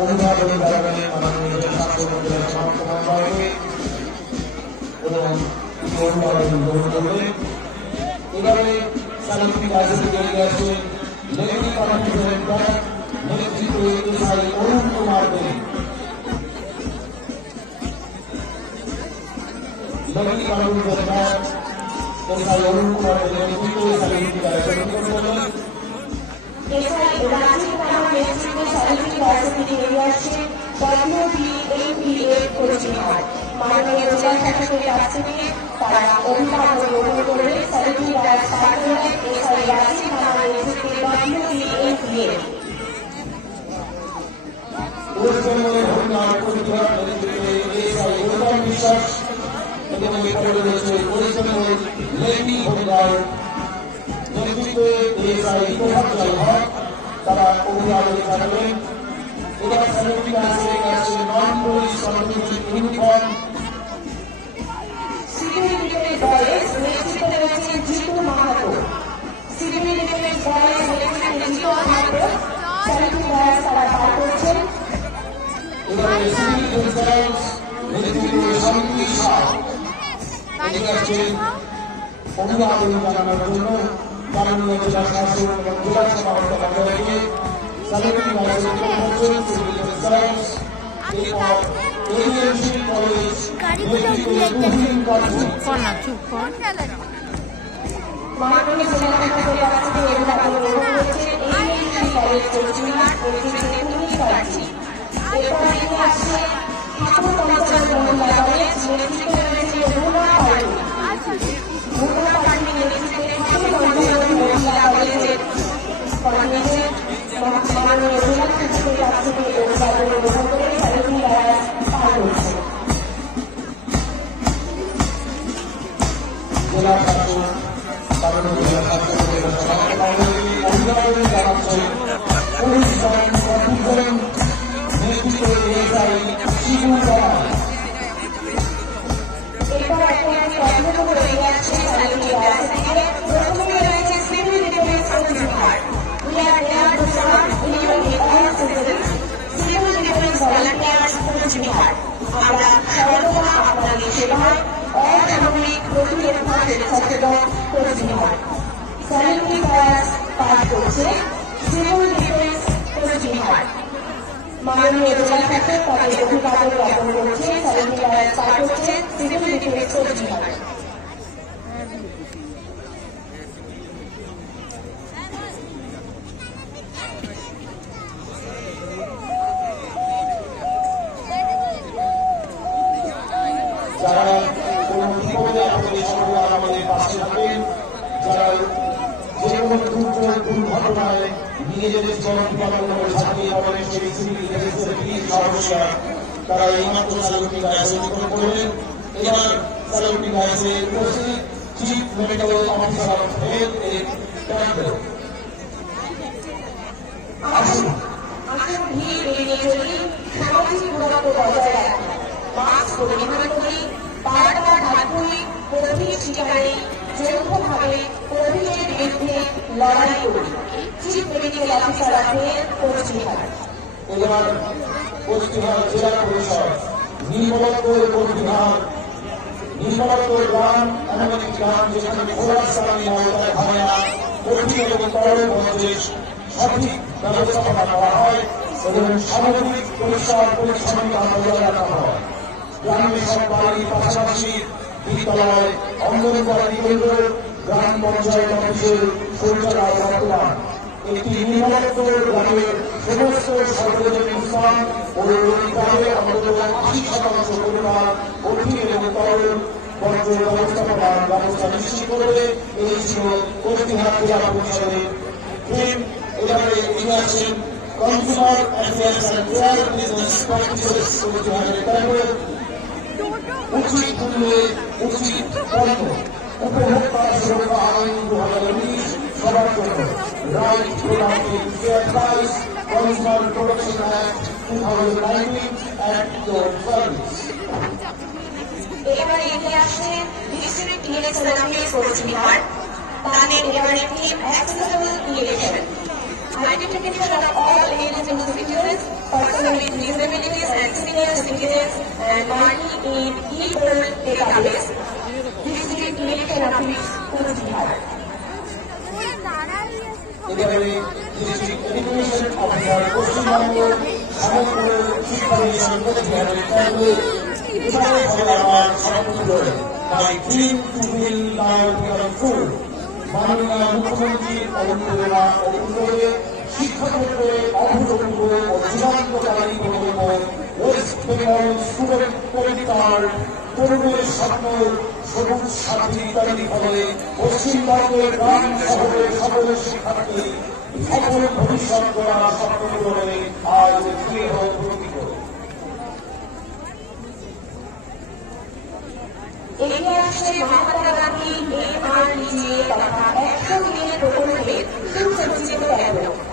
অভিভাবনী বাগানে মাননীয় ছাত্রদের সমাগম হবে এবং গ্রহণ করবে। এবারে সালিসি রাজনীতি করে গেছে লেডি কমিশনের নেতৃত্বে এসআই অরুণ কুমার দে। লেডি কমিশনের এসআই অরুণ কুমার দে নেতৃত্বে সালিসি রাজনীতি করবেন। এসআই রাজীব কুমার নেতৃত্বে সালিসি রাজনীতি এগিয়ে আসছে WBAPA কোচবিহার। মাননীয় জেলা শাসকের কাছ থেকে তারা অভিভাবক গ্রহণ করবে। সালিসি রাজ পাঠ করবেন এসআই রাজীব কুমার নেতৃত্বে WBAPA। পশ্চিমবঙ্গের হরিয়ানা কোচবিহার নেতৃত্বে এসআই গৌতম বিশ্বাস এবং এখানে রয়েছে পশ্চিমবঙ্গের লেডি হরিয়ানা নেতৃত্বে এসআই তোফাজ্জল হক, তারা অভিভাবক থাকবেন। এবার সালিসি রাজে non police community uniform civil defence boys নেতৃত্বে রয়েছে Jitu Mahato. Civil defence boys নেতৃত্বে জিতু মাহাতো সালিসি রাজ তারা পাঠ করছেন। এবারে সিভিল ডিফেন্স নেতৃত্বে শান্তি শাহ এগিয়ে আসছেন অভিভাবক জানানোর জন্য মাননীয় জেলা শাসক এবং জেলা সমাহর্ত মহোদয়কে সালিসি রাজের করছেন সিভিল ডিফেন্স। এরপর এডিএমসি কলেজ নেতৃত্বে তুহিন কাপুর। মাননীয় জেলা শাসকের কাছ থেকে অভিভাবক গ্রহণ করছেন এডিএমসি কলেজ কোচবিহার নেতৃত্বে তুহিন কাপুর। এরপর এগিয়ে আসছে ঠাকুর পঞ্চায়েত মহিলা কলেজ নেতৃত্বে রয়েছে রুনা পার্টি। রুনা পার্টি নেতৃত্বে ঠাকুর পঞ্চায়েত মহিলা কলেজের কর্মীদের মাননীয় জেলা শাসকের কাছ থেকে অভিভাবক গ্রহণ করে সালিসি রাজ পাঠ করছে। জেলা শাসক মাননীয় জেলা শাসকের অভিভাবক জানাচ্ছেন পুলিশ লাইন কর্মীগণ নেতৃত্বে এসআই শিবু রায়। এরপর একটা কর্মসূচি করে যাচ্ছে সালিসি রাজ থেকে। প্রথমে রয়েছে civil defence Cooch Behar. We are there to serve in all citizens. Civil Defense Volunteers Cooch Behar. আমরা সর্বদা আপনাদের সেবায় অসামরিক প্রতিরক্ষা স্বেচ্ছাসেবক কোচবিহার। সালিসি রাজ পাঠ করছে সিভিল ডিফেন্স কোচবিহার। মাননীয় জেলা শাসক তাদের অভিভাবক জ্ঞাপন করছে সালিসি রাজ পাঠ করছে সিভিল ডিফেন্স কোচবিহার। যারা কোনো বিপদে আপদে সর্বদা আমাদের পাশে থাকেন, যারা যে কোনো দুর্যোগ দুর্ঘটনায় নিজেদের জীবন বিপন্ন ঝাঁপিয়ে পড়েন সেই সিভিল ডিফেন্সের বীর সাহসীরা, তারা এইমাত্র সালিসি রাজে যোগদান করবেন। এবার সালিসি রাজে উপস্থিত chief medical officer of health আসুন ভিড় এড়িয়ে চলি, সামাজিক দূরত্ব বজায় রাখি, মাস্ক পরিধান করি, বারবার হাত ধুই, কোভিড ঠিকানায় যৌথভাবে কোভিডের বিরুদ্ধে লড়াই করি। Chief medical officer of health Cooch Behar. এবার কোচবিহার জেলা পরিষদ নির্মলপুর কোচবিহার নির্মলপুর গ্রাম এমন একটি গ্রাম যেখানে খোলা সালামি আওতায় হয় না, কঠিন এবং তরল বন্দোবস্ত সঠিক ব্যবস্থাপনা করা হয় এবং সামগ্রিক পরিষ্কার পরিচ্ছন্নতা বজায় রাখা হয়। গ্রামের সব বাড়ির পাশাপাশি বিদ্যালয়, অঙ্গনওয়াড়ি কেন্দ্র, গ্রাম পঞ্চায়েত অফিসের শৌচালয় বর্তমান। একটি নির্মলপুর গ্রামের সমস্ত সর্বজনীন স্থান ও গ্রামে অন্তত ৮০% পরিমাণ কঠিন এবং তরল বর্জ্য ব্যবস্থাপনার ব্যবস্থা নিশ্চিত করবে। এই ছিল কোচবিহার জেলা পরিষদের থিম। এবারে এগিয়ে আছেন consumer affairs and fair business practices কোচবিহারের ব্যাপারে উচিত মূল্যে উচিত পণ্য উপভোক্তা সুরক্ষা আইন 2019 সবার জন্য right product fair price consumer protection act 2019 act of service. এবারে এগিয়ে আসছেন ডিস্ট্রিক্ট ইলেকশন অফিস কোচবিহার। তাদের এবারে theme accessible election, identification of all eligible citizens, persons with disabilities and senior citizens, and marking in e-poll database. District Election Office, Coachbihar. এবারে district education officer Paschimbanga সামগ্রিক শিক্ষা mission কোচবিহারের তরফে এবারে হবে আমার শপথ by theme to will now become full. মাননীয় মুখ্যমন্ত্রীর অনুপ্রেরণা ও উদ্যোগে শিক্ষাক্ষেত্রে অভূতপূর্ব ও যুগান্তকারী প্রকল্প West Bengal student credit card, তরুণের স্বপ্ন, সবুজ সাথী ইত্যাদি ফলে পশ্চিমবঙ্গের গ্রাম শহরের সকল শিক্ষার্থী সফল ভবিষ্যৎ গড়ার স্বপ্ন পূরণে আজ দৃঢ় প্রতীক। এগিয়ে আসছে মহাত্মা গান্ধী MRDA তথা 100 দিনের প্রকল্পের সুসজ্জিত ক্যাটালগ।